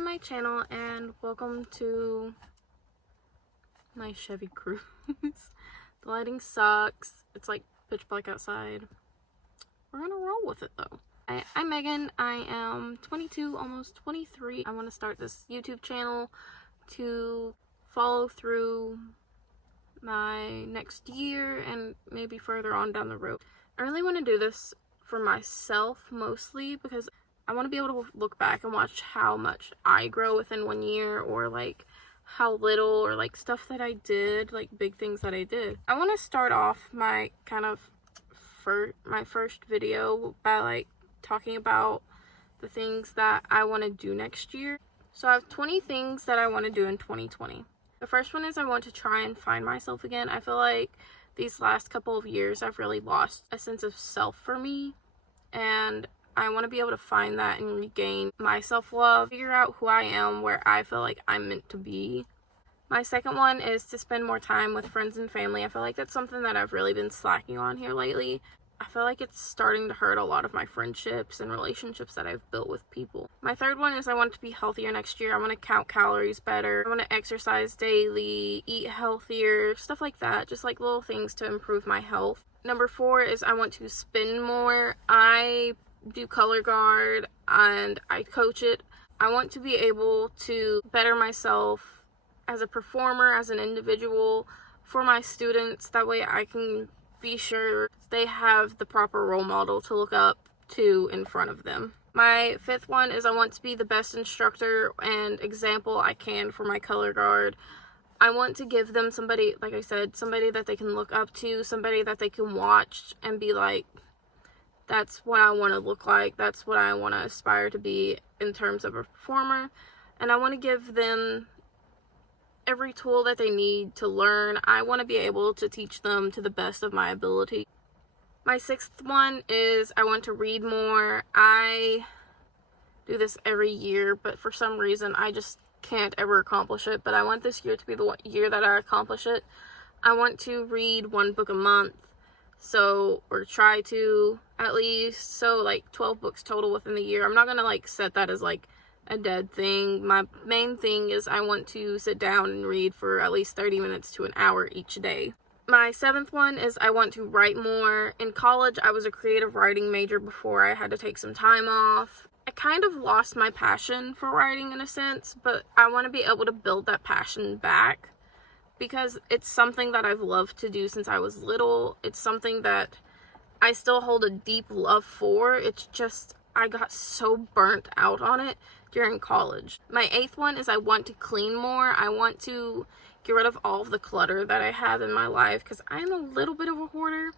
to my channel and welcome to my Chevy Cruze. The lighting sucks. It's like pitch black outside. We're gonna roll with it though. I'm Megan. I am 22, almost 23. I want to start this YouTube channel to follow through my next year and maybe further on down the road. I really want to do this for myself mostly because I want to be able to look back and watch how much I grow within 1 year, or like how little, or like stuff that I did, like big things that I did. I want to start off my my first video by like talking about the things that I want to do next year. So I have 20 things that I want to do in 2020. The first one is I want to try and find myself again. I feel like these last couple of years I've really lost a sense of self for me, and I want to be able to find that and regain my self-love, figure out who I am, where I feel like I'm meant to be. My second one is to spend more time with friends and family. I feel like that's something that I've really been slacking on here lately. I feel like it's starting to hurt a lot of my friendships and relationships that I've built with people. My third one is I want to be healthier next year. I want to count calories better. I want to exercise daily, eat healthier, stuff like that. Just like little things to improve my health. Number 4 is I want to spin more. I do color guard and I coach it. I want to be able to better myself as a performer, as an individual, for my students. That way I can be sure they have the proper role model to look up to in front of them. My 5th one is I want to be the best instructor and example I can for my color guard. I want to give them somebody, like I said, somebody that they can look up to, somebody that they can watch and be like, that's what I want to look like, that's what I want to aspire to be in terms of a performer. And I want to give them every tool that they need to learn. I want to be able to teach them to the best of my ability. My 6th one is I want to read more. I do this every year, but for some reason I just can't ever accomplish it. But I want this year to be the year that I accomplish it. I want to read 1 book a month. So, or try to at least, so like 12 books total within the year. I'm not gonna like set that as like a dead thing. My main thing is I want to sit down and read for at least 30 minutes to an hour each day. My 7th one is I want to write more. In college, I was a creative writing major before I had to take some time off. I kind of lost my passion for writing in a sense, but I want to be able to build that passion back, because it's something that I've loved to do since I was little. It's something that I still hold a deep love for. It's just I got so burnt out on it during college. My 8th one is I want to clean more. I want to get rid of all of the clutter that I have in my life, because I'm a little bit of a hoarder.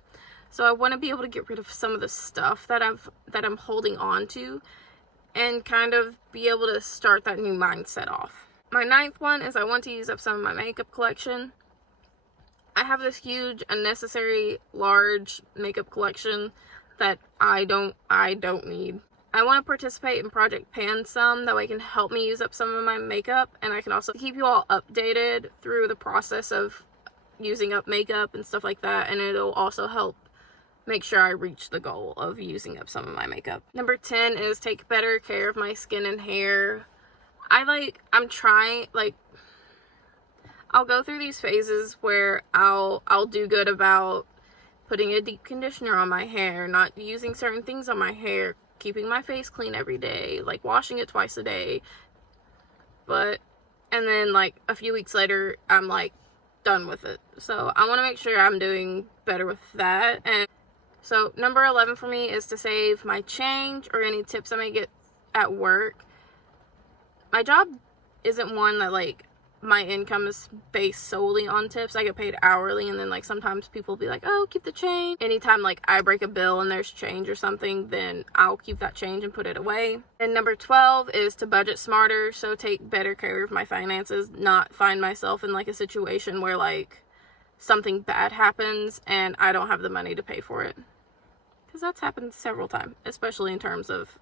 So I want to be able to get rid of some of the stuff that I'm holding on to, and kind of be able to start that new mindset off. My 9th one is I want to use up some of my makeup collection. I have this huge, unnecessary, large makeup collection that I don't need. I want to participate in Project Pan some, that way it can help me use up some of my makeup, and I can also keep you all updated through the process of using up makeup and stuff like that, and it'll also help make sure I reach the goal of using up some of my makeup. Number 10 is take better care of my skin and hair. I'm trying, like, I'll go through these phases where I'll do good about putting a deep conditioner on my hair, not using certain things on my hair, keeping my face clean every day, like washing it twice a day. And then like a few weeks later, I'm like done with it. So I want to make sure I'm doing better with that. And so number 11 for me is to save my change or any tips I may get at work. My job isn't one that like my income is based solely on tips. I get paid hourly, and then like sometimes people will be like, oh, keep the change. Anytime like I break a bill and there's change or something, then I'll keep that change and put it away. And number 12 is to budget smarter. So take better care of my finances, not find myself in like a situation where like something bad happens and I don't have the money to pay for it, because that's happened several times, especially in terms of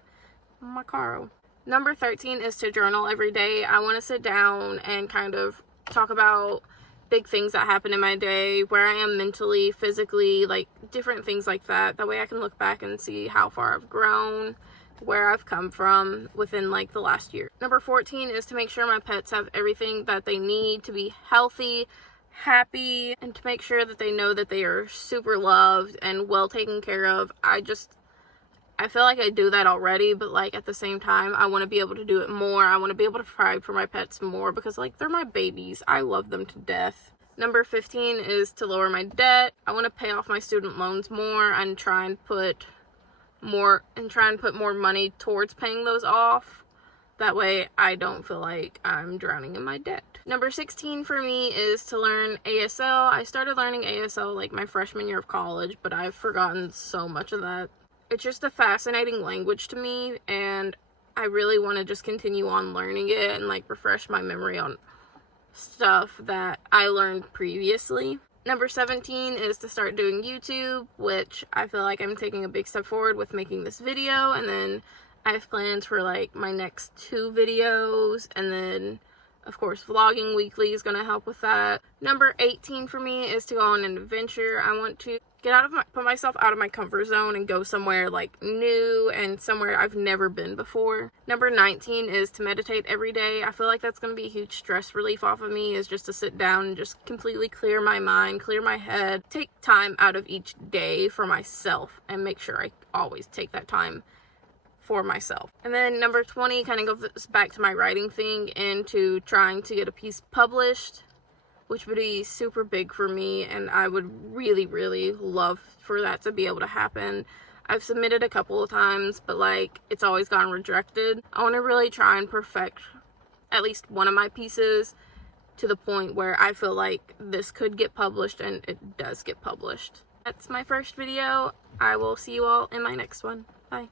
my car. Number 13 is to journal every day. I want to sit down and kind of talk about big things that happen in my day, where I am mentally, physically, like different things like that. That way I can look back and see how far I've grown where I've come from within like the last year. Number 14 is to make sure my pets have everything that they need to be healthy, happy, and to make sure that they know that they are super loved and well taken care of. I feel like I do that already, but like at the same time, I want to be able to do it more. I want to be able to provide for my pets more because like they're my babies. I love them to death. Number 15 is to lower my debt. I want to pay off my student loans more and try and put more money towards paying those off. That way I don't feel like I'm drowning in my debt. Number 16 for me is to learn ASL. I started learning ASL like my freshman year of college, but I've forgotten so much of that. It's just a fascinating language to me, and I really want to just continue on learning it and like refresh my memory on stuff that I learned previously. Number 17 is to start doing YouTube, which I feel like I'm taking a big step forward with making this video, and then I have plans for like my next 2 videos, and then of course vlogging weekly is going to help with that. Number 18 for me is to go on an adventure. I want to put myself out of my comfort zone and go somewhere like new and somewhere I've never been before. Number 19 is to meditate every day. I feel like that's going to be a huge stress relief off of me, is just to sit down and just completely clear my mind, clear my head, take time out of each day for myself and make sure I always take that time for myself. And then number 20 kind of goes back to my writing thing and to trying to get a piece published, which would be super big for me, and I would really, really love for that to be able to happen. I've submitted a couple of times, but like it's always gotten rejected. I want to really try and perfect at least one of my pieces to the point where I feel like this could get published, and it does get published. That's my first video. I will see you all in my next one. Bye.